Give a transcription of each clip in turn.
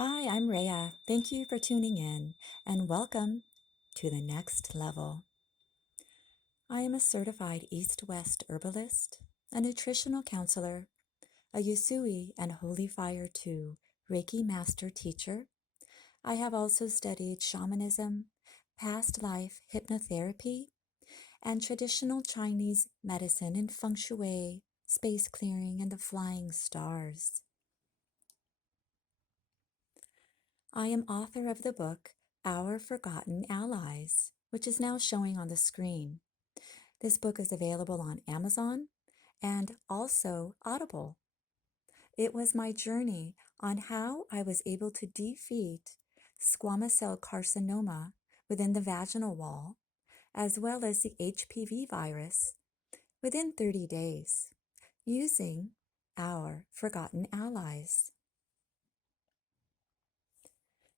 Hi, I'm Rhea. Thank you for tuning in and welcome to the next level. I am a certified East-West herbalist, a nutritional counselor, a Yusui and Holy Fire 2 Reiki master teacher. I have also studied shamanism, past life hypnotherapy, and traditional Chinese medicine in feng shui, space clearing, and the flying stars. I am author of the book Our Forgotten Allies, which is now showing on the screen. This book is available on Amazon and also Audible. It was my journey on how I was able to defeat squamous cell carcinoma within the vaginal wall, as well as the HPV virus, within 30 days, using Our Forgotten Allies.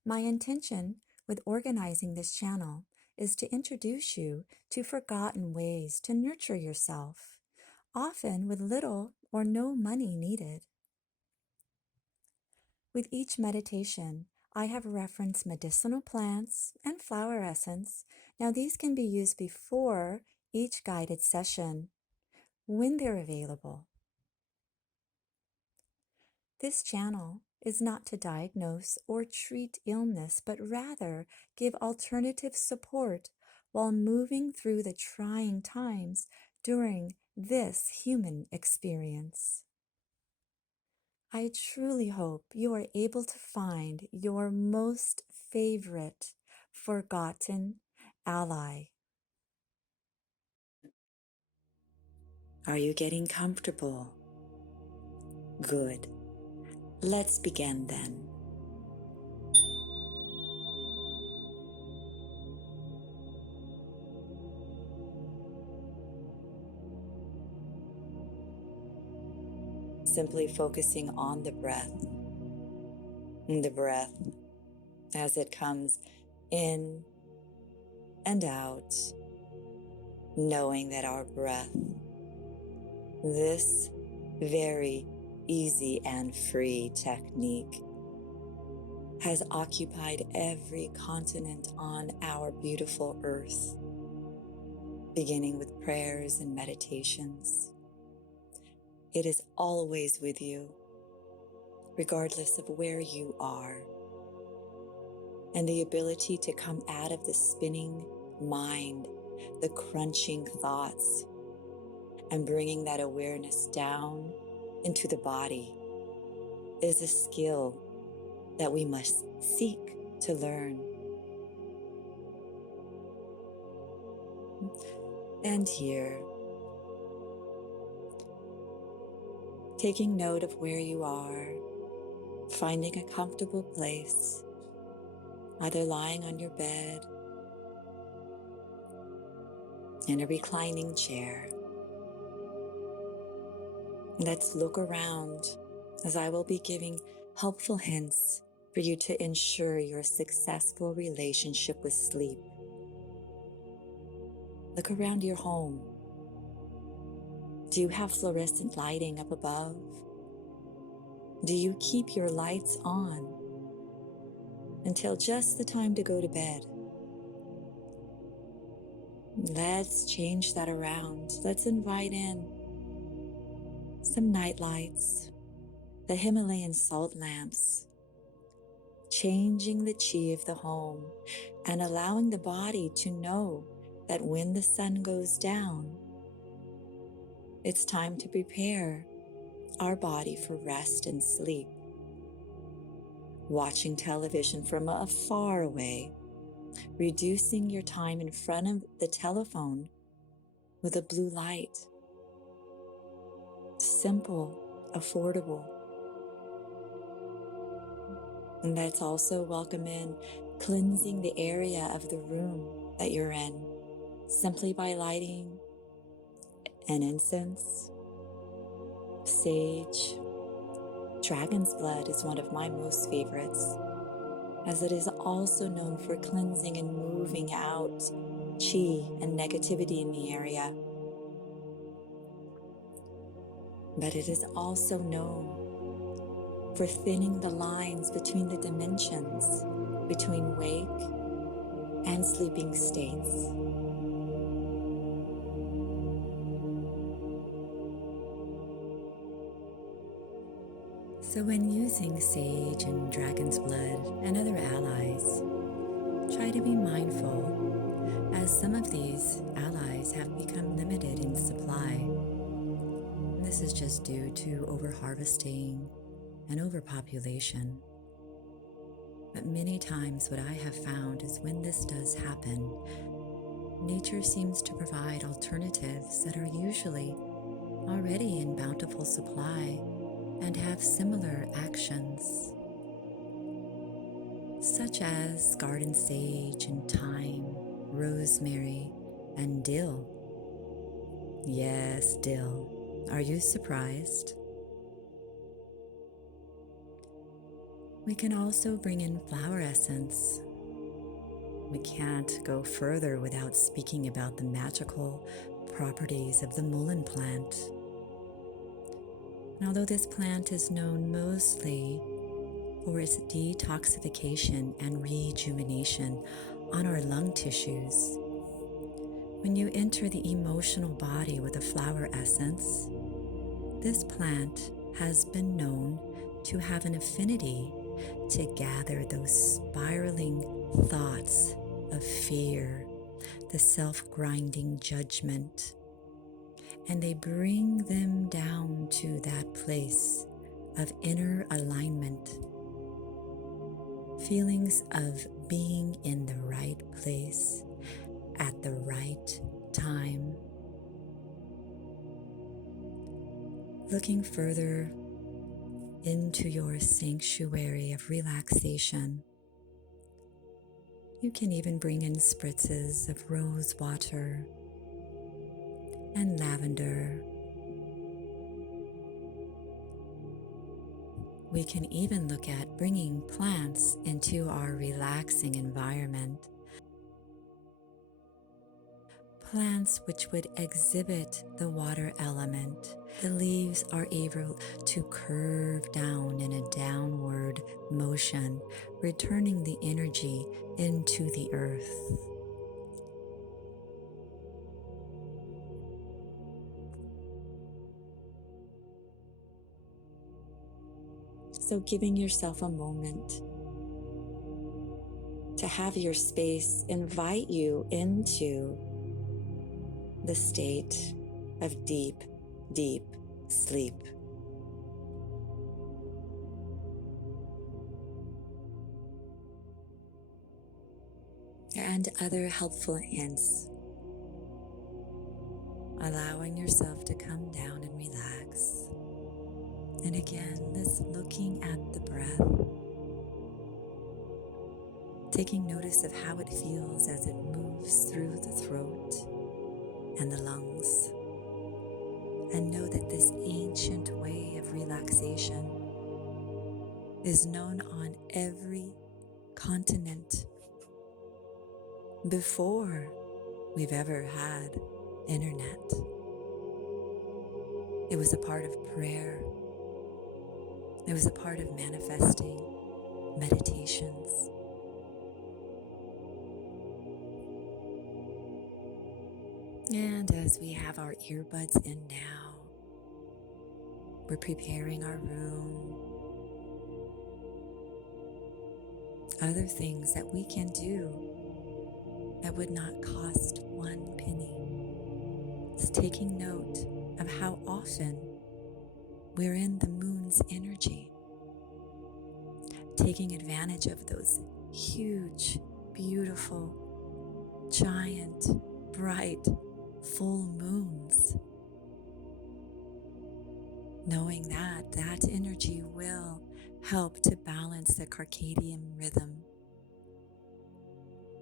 My intention with organizing this channel is to introduce you to forgotten ways to nurture yourself, often with little or no money needed. With each meditation, I have referenced medicinal plants and flower essence. Now, these can be used before each guided session when they're available. This channel is not to diagnose or treat illness, but rather give alternative support while moving through the trying times during this human experience. I truly hope you are able to find your most favorite forgotten ally. Are you getting comfortable? Good. Let's begin then. Simply focusing on the breath as it comes in and out, knowing that our breath, this very easy and free technique, has occupied every continent on our beautiful earth, beginning with prayers and meditations. It is always with you, regardless of where you are. And the ability to come out of the spinning mind, the crunching thoughts, and bringing that awareness down into the body is a skill that we must seek to learn. And here, taking note of where you are, finding a comfortable place, either lying on your bed, in a reclining chair. Let's look around as I will be giving helpful hints for you to ensure your successful relationship with sleep. Look around your home. Do you have fluorescent lighting up above? Do you keep your lights on until just the time to go to bed? Let's change that around. Let's invite in some night lights, the Himalayan salt lamps, changing the chi of the home and allowing the body to know that when the sun goes down, it's time to prepare our body for rest and sleep. Watching television from afar away, reducing your time in front of the telephone with a blue light. Simple, affordable. And let's also welcome in cleansing the area of the room that you're in, simply by lighting an incense, sage. Dragon's blood is one of my most favorites, as it is also known for cleansing and moving out chi and negativity in the area. But it is also known for thinning the lines between the dimensions, between wake and sleeping states. So when using sage and dragon's blood and other allies, try to be mindful, as some of these allies have become limited in supply. And this is just due to overharvesting and overpopulation. But many times what I have found is when this does happen, nature seems to provide alternatives that are usually already in bountiful supply and have similar actions, such as garden sage and thyme, rosemary, and dill. Yes, dill. Are you surprised? We can also bring in flower essence. We can't go further without speaking about the magical properties of the mullein plant. And although this plant is known mostly for its detoxification and rejuvenation on our lung tissues, when you enter the emotional body with a flower essence, this plant has been known to have an affinity to gather those spiraling thoughts of fear, the self-grinding judgment, and they bring them down to that place of inner alignment, feelings of being in the right place at the right time. Looking further into your sanctuary of relaxation, you can even bring in spritzes of rose water and lavender. We can even look at bringing plants into our relaxing environment. Plants which would exhibit the water element. The leaves are able to curve down in a downward motion, returning the energy into the earth. So giving yourself a moment to have your space invite you into the state of deep, deep sleep. And other helpful hints. Allowing yourself to come down and relax. And again, this looking at the breath. Taking notice of how it feels as it moves through the throat and the lungs. And know that this ancient way of relaxation is known on every continent before we've ever had internet. It was a part of prayer. It was a part of manifesting, meditations. And as we have our earbuds in now, we're preparing our room. Other things that we can do that would not cost one penny. It's taking note of how often we're in the moon's energy, taking advantage of those huge, beautiful, giant, bright, full moons, knowing that that energy will help to balance the circadian rhythm.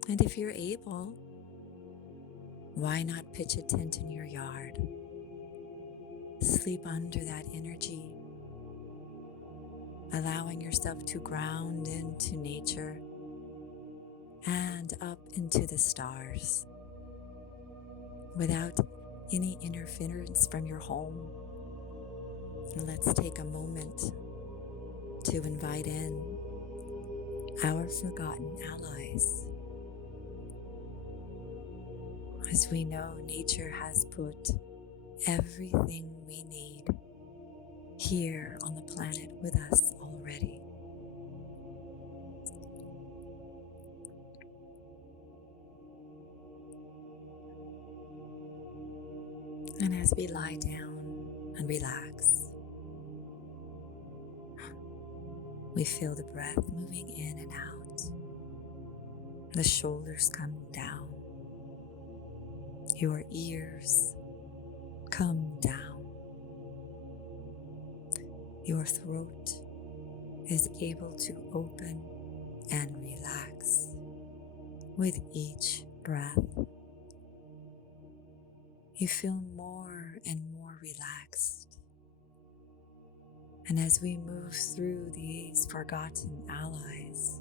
And if you're able, why not pitch a tent in your yard? Sleep under that energy, allowing yourself to ground into nature and up into the stars without any interference from your home. Let's take a moment to invite in our forgotten allies. As we know, nature has put everything we need here on the planet with us already. And as we lie down and relax, we feel the breath moving in and out. The shoulders come down. Your ears come down. Your throat is able to open and relax with each breath. You feel more and more relaxed. And as we move through these forgotten allies,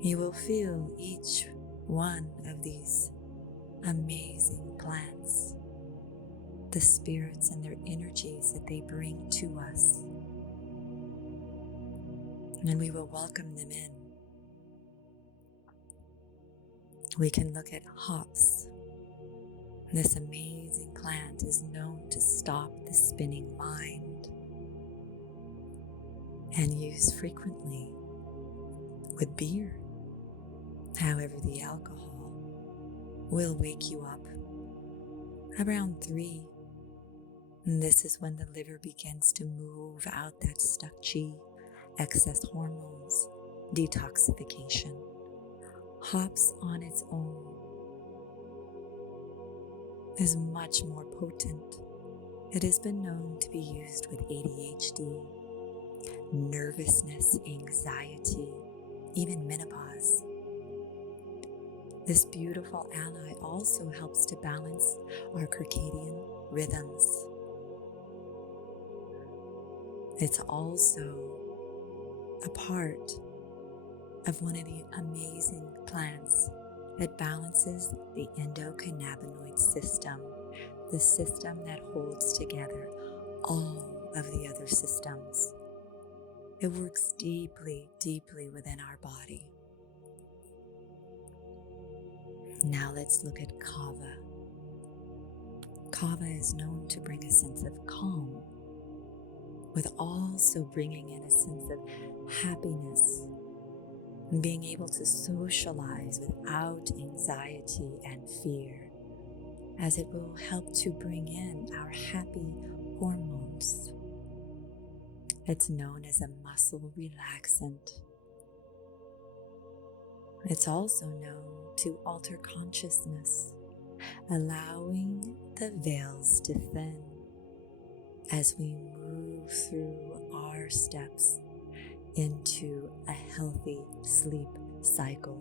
you will feel each one of these amazing plants, the spirits and their energies that they bring to us. And we will welcome them in. We can look at hops. This amazing plant is known to stop the spinning mind and used frequently with beer. However, the alcohol will wake you up around 3. And this is when the liver begins to move out that stuck chi, excess hormones, detoxification. Hops on its own is much more potent. It has been known to be used with ADHD, nervousness, anxiety, even menopause. This beautiful ally also helps to balance our circadian rhythms. It's also a part of one of the amazing plants that balances the endocannabinoid system, the system that holds together all of the other systems. It works deeply, deeply within our body. Now let's look at kava. Kava is known to bring a sense of calm, with also bringing in a sense of happiness, and being able to socialize without anxiety and fear, as it will help to bring in our happy hormones. It's known as a muscle relaxant. It's also known to alter consciousness, allowing the veils to thin as we move through our steps into a healthy sleep cycle.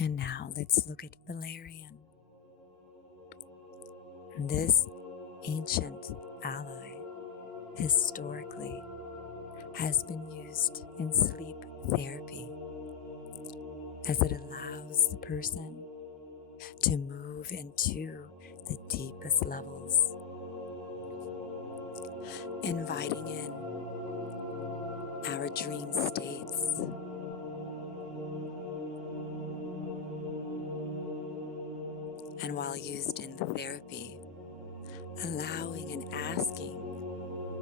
And now let's look at valerian. This ancient ally historically has been used in sleep therapy, as it allows the person to move into the deepest levels, inviting in our dream states, and while used in the therapy, allowing and asking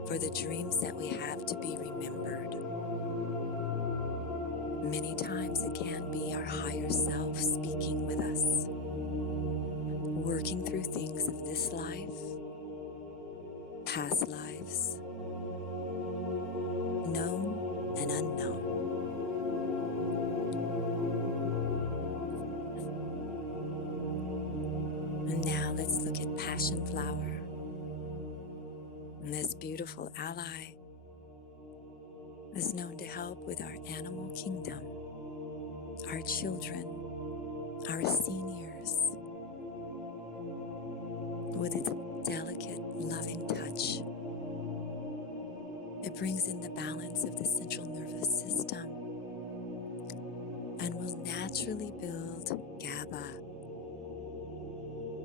for the dreams that we have to be remembered. Many times it can be our higher self speaking with us, working through things of this life, past lives, known and unknown. And now let's look at passion flower. And this beautiful ally is known to help with our animal kingdom, our children, our seniors, with its delicate, loving touch. It brings in the balance of the central nervous system and will naturally build GABA.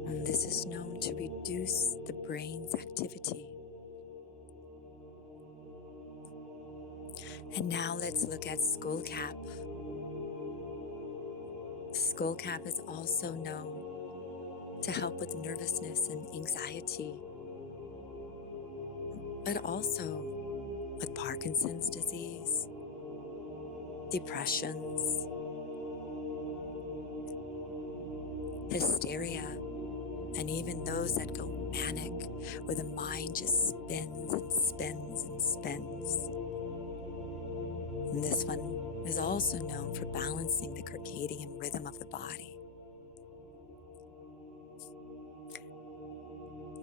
And this is known to reduce the brain's activity And now let's look at skullcap. Skullcap is also known to help with nervousness and anxiety, but also with Parkinson's disease, depressions, hysteria, and even those that go manic, where the mind just spins and spins and spins. And this one is also known for balancing the circadian rhythm of the body.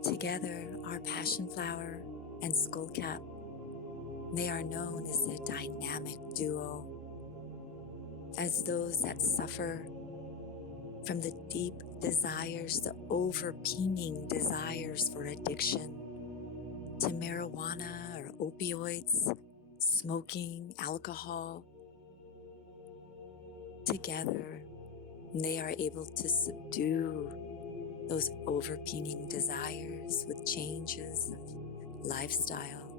Together, our passion flower and skullcap, they are known as a dynamic duo, as those that suffer from the deep desires, the overweening desires for addiction to marijuana or opioids, smoking, alcohol. Together, they are able to subdue those overweening desires with changes of lifestyle,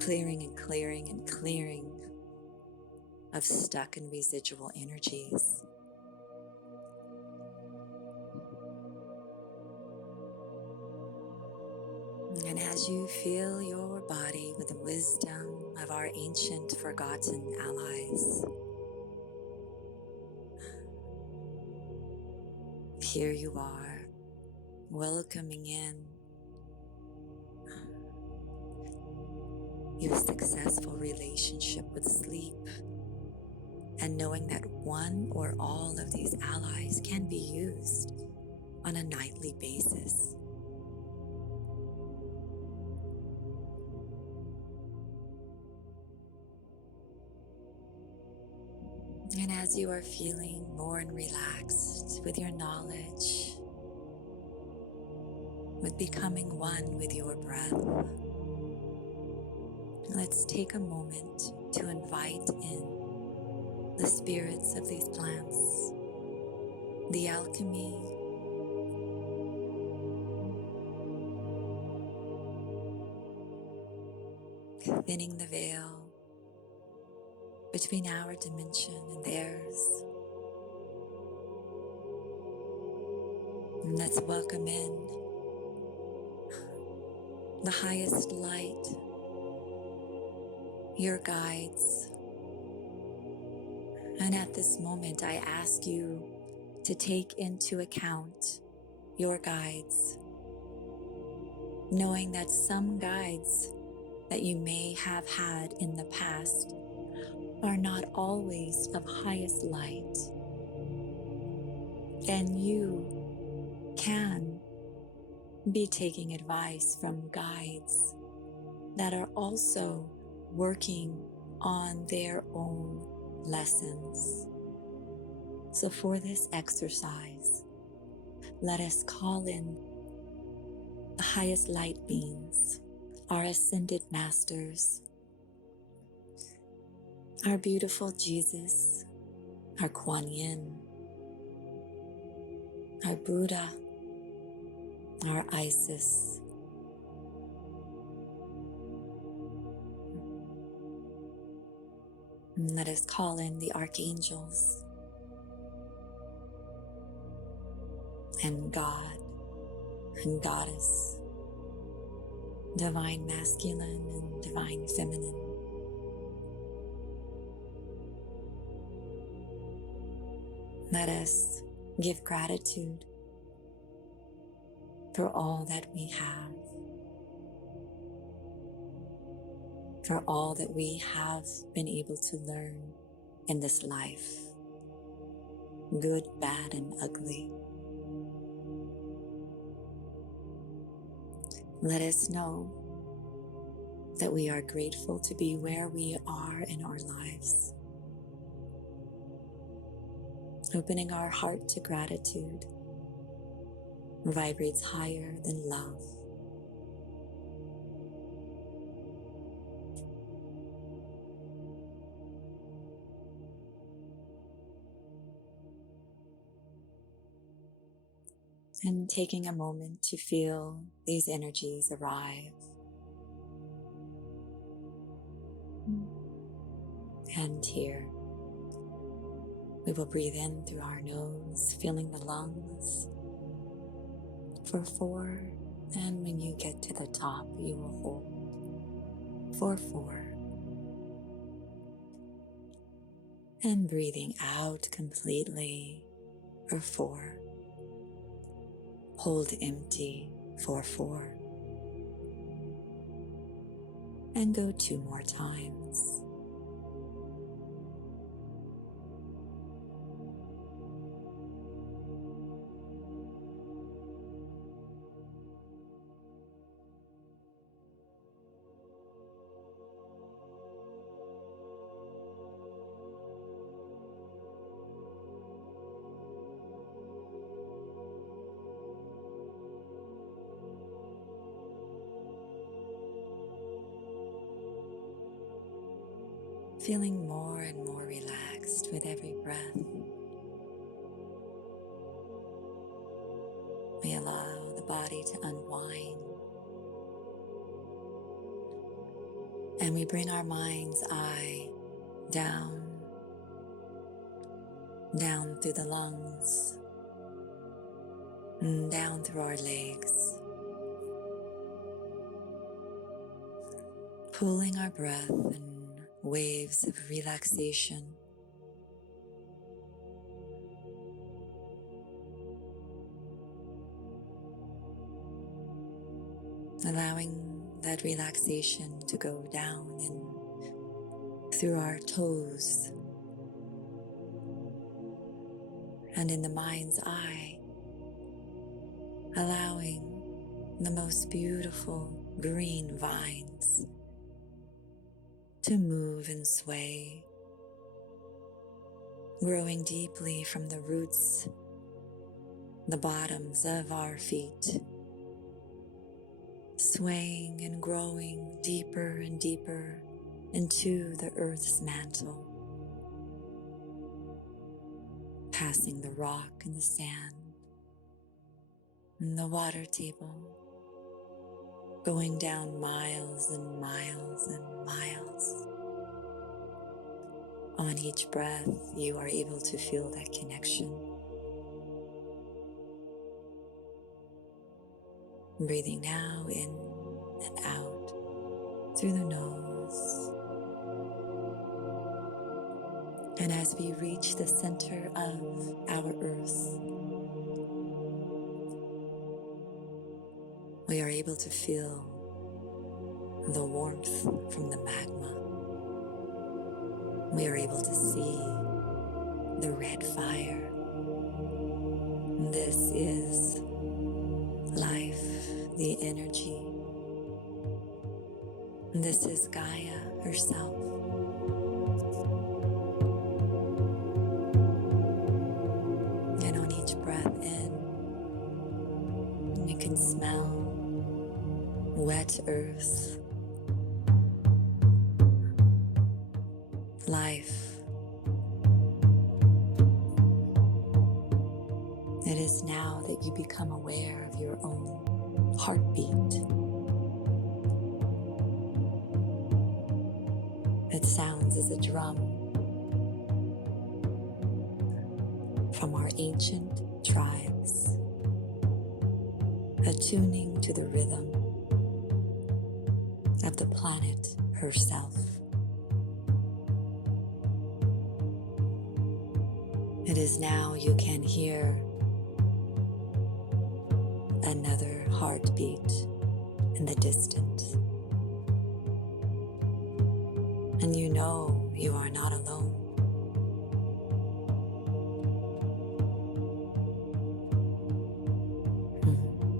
clearing and clearing and clearing of stuck and residual energies. And as you fill your body with the wisdom of our ancient forgotten allies, here you are, welcoming in your successful relationship with sleep, and knowing that one or all of these allies can be used on a nightly basis. And as you are feeling more and relaxed with your knowledge, with becoming one with your breath, let's take a moment to invite in the spirits of these plants, the alchemy, thinning the veil between our dimension and theirs. And let's welcome in the highest light, your guides. And at this moment, I ask you to take into account your guides, knowing that some guides that you may have had in the past are not always of highest light. And you can be taking advice from guides that are also working on their own lessons. So for this exercise, let us call in the highest light beings, our ascended masters, our beautiful Jesus, our Kuan Yin, our Buddha, our Isis, and let us call in the archangels and God and Goddess, divine masculine and divine feminine. Let us give gratitude for all that we have, for all that we have been able to learn in this life, good, bad, and ugly. Let us know that we are grateful to be where we are in our lives. Opening our heart to gratitude vibrates higher than love. And taking a moment to feel these energies arrive. And here, we will breathe in through our nose, filling the lungs for 4. And when you get to the top, you will hold for 4. And breathing out completely for 4. Hold empty for 4. And go 2 more times. Feeling more and more relaxed with every breath. We allow the body to unwind. And we bring our mind's eye down through the lungs, and down through our legs, pulling our breath in waves of relaxation. Allowing that relaxation to go down and through our toes, and in the mind's eye, allowing the most beautiful green vines to move and sway, growing deeply from the roots, the bottoms of our feet, swaying and growing deeper and deeper into the earth's mantle, passing the rock and the sand and the water table, going down miles and miles and miles. On each breath, you are able to feel that connection. Breathing now in and out through the nose. And as we reach the center of our earth, we are able to feel the warmth from the magma. We are able to see the red fire. This is life, the energy. This is Gaia herself. And on each breath in, you can smell wet earth, life. It is now that you become aware of your own heartbeat. It sounds as a drum from our ancient tribes, attuning to the rhythm of the planet herself. It is now you can hear another heartbeat in the distance. And you know you are not alone.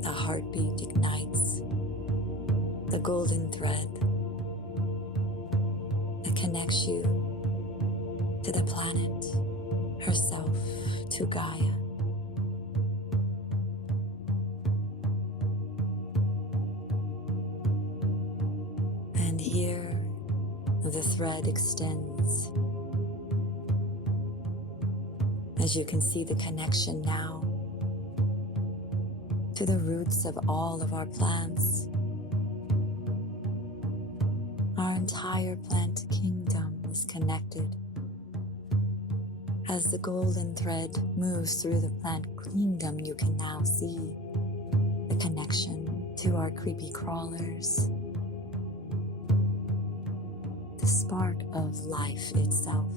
The heartbeat ignites the golden thread that connects you to the planet herself, to Gaia. And here the thread extends. As you can see the connection now to the roots of all of our plants, our entire plant kingdom is connected. As the golden thread moves through the plant kingdom, you can now see the connection to our creepy crawlers, the spark of life itself,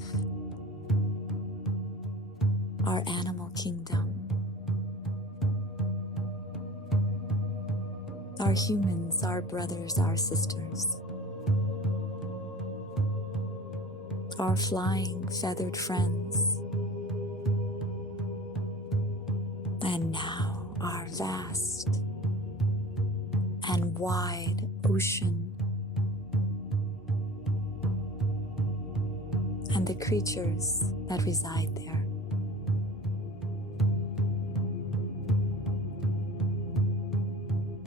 our animal kingdom, our humans, our brothers, our sisters, our flying feathered friends, and now our vast and wide ocean, and the creatures that reside there.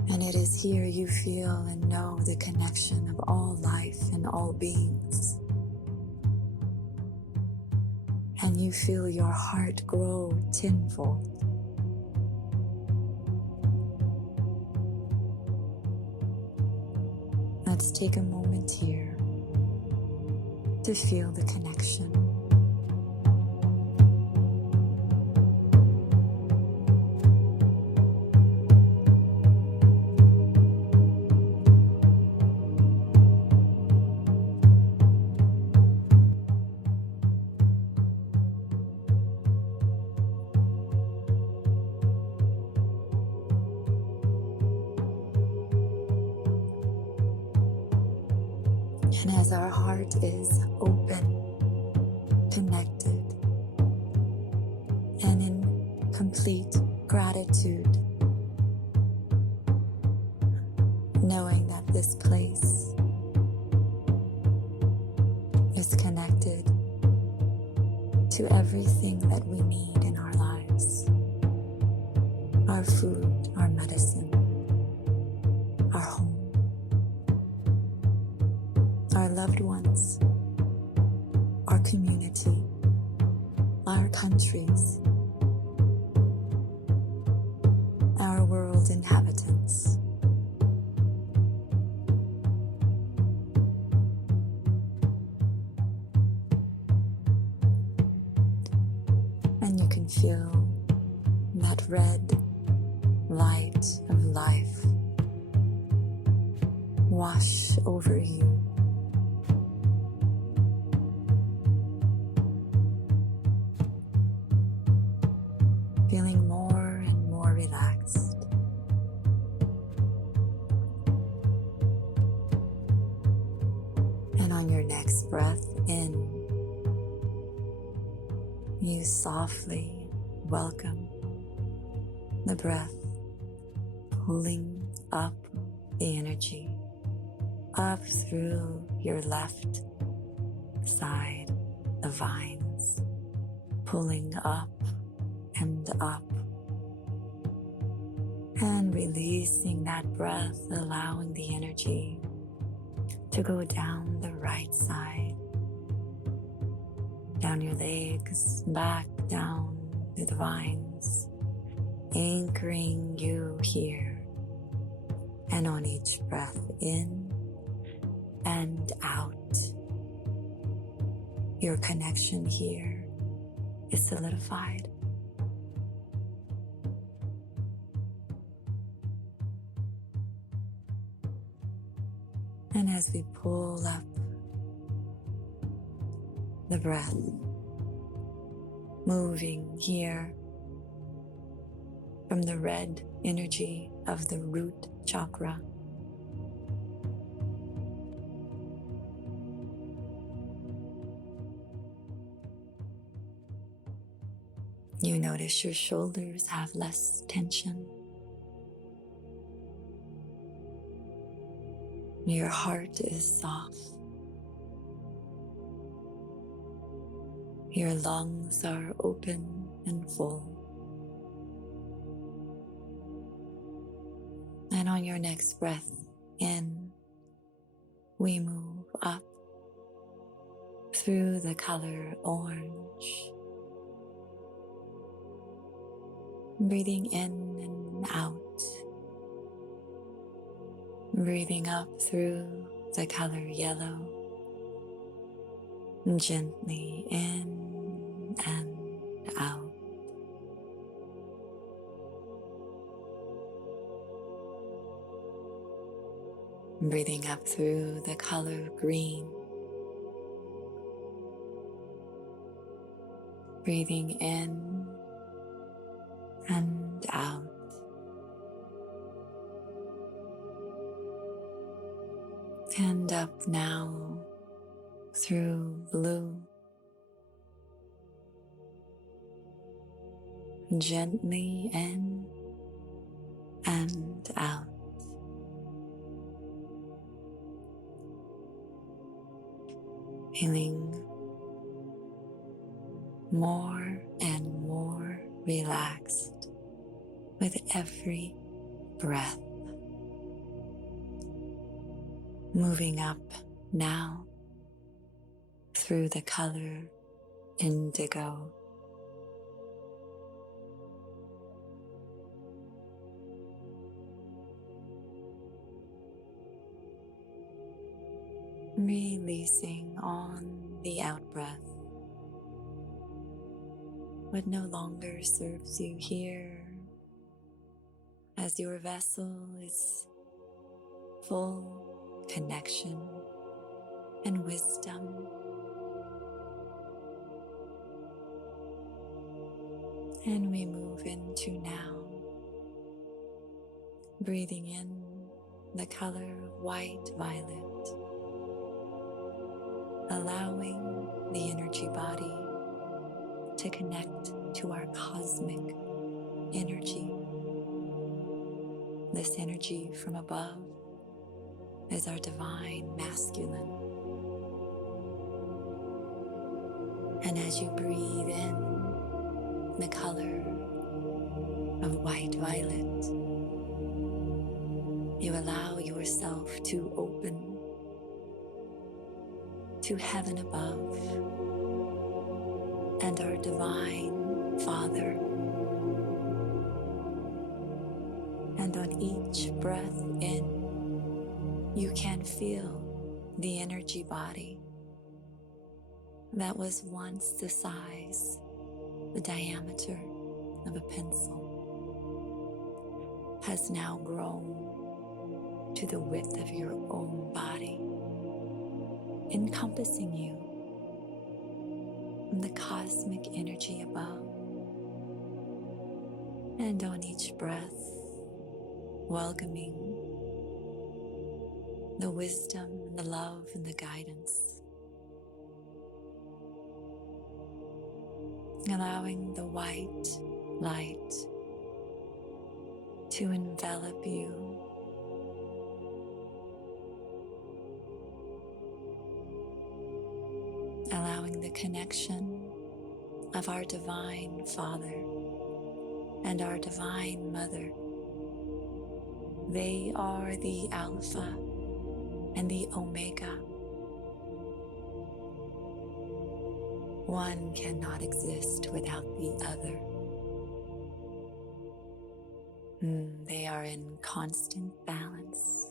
And it is here you feel and know the connection of all life and all beings. And you feel your heart grow tenfold. Let's take a moment here to feel the connection. And as our heart is open, connected, and in complete gratitude, knowing that this place is connected to everything that we need in our lives, our food, our medicine, our home, our loved ones, our community, our countries, our world inhabitants. And you can feel that red light of life wash over you. Feeling more and more relaxed. And on your next breath in, you softly welcome the breath, pulling up the energy up through your left side, the vines, pulling up and up, and releasing that breath, allowing the energy to go down the right side, down your legs, back down to the vines, anchoring you here. And on each breath in and out, your connection here is solidified. And as we pull up the breath, moving here from the red energy of the root chakra, you notice your shoulders have less tension. Your heart is soft. Your lungs are open and full. And on your next breath in, we move up through the color orange, breathing in and out, breathing up through the color yellow, gently in and out. Breathing up through the color green, breathing in and out. And up now through blue, gently in and out. Feeling more and more relaxed with every breath. Moving up now through the color indigo. Releasing on the out-breath what no longer serves you here, as your vessel is full connection and wisdom. And we move into now, breathing in the color white violet, allowing the energy body to connect to our cosmic energy. This energy from above is our divine masculine. And as you breathe in the color of white violet, you allow yourself to open to heaven above and our divine Father. And on each breath in, you can feel the energy body that was once the size, the diameter of a pencil, has now grown to the width of your own body, encompassing you from the cosmic energy above. And on each breath, welcoming the wisdom and the love and the guidance, allowing the white light to envelop you, allowing the connection of our divine Father and our divine Mother. They are the Alpha and the Omega. One cannot exist without the other. They are in constant balance.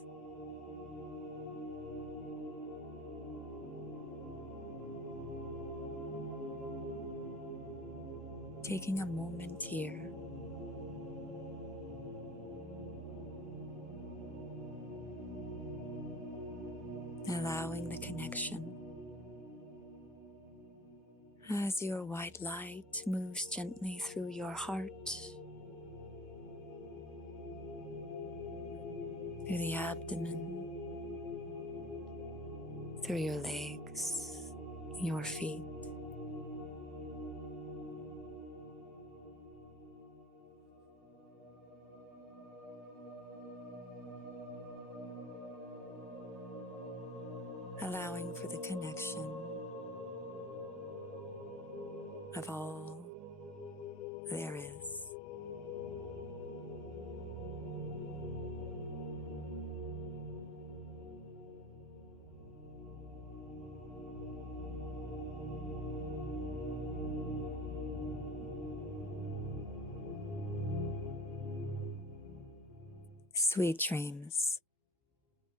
Taking a moment here allowing the connection as your white light moves gently through your heart, through the abdomen, through your legs, your feet. Allowing for the connection of all there is. Sweet dreams.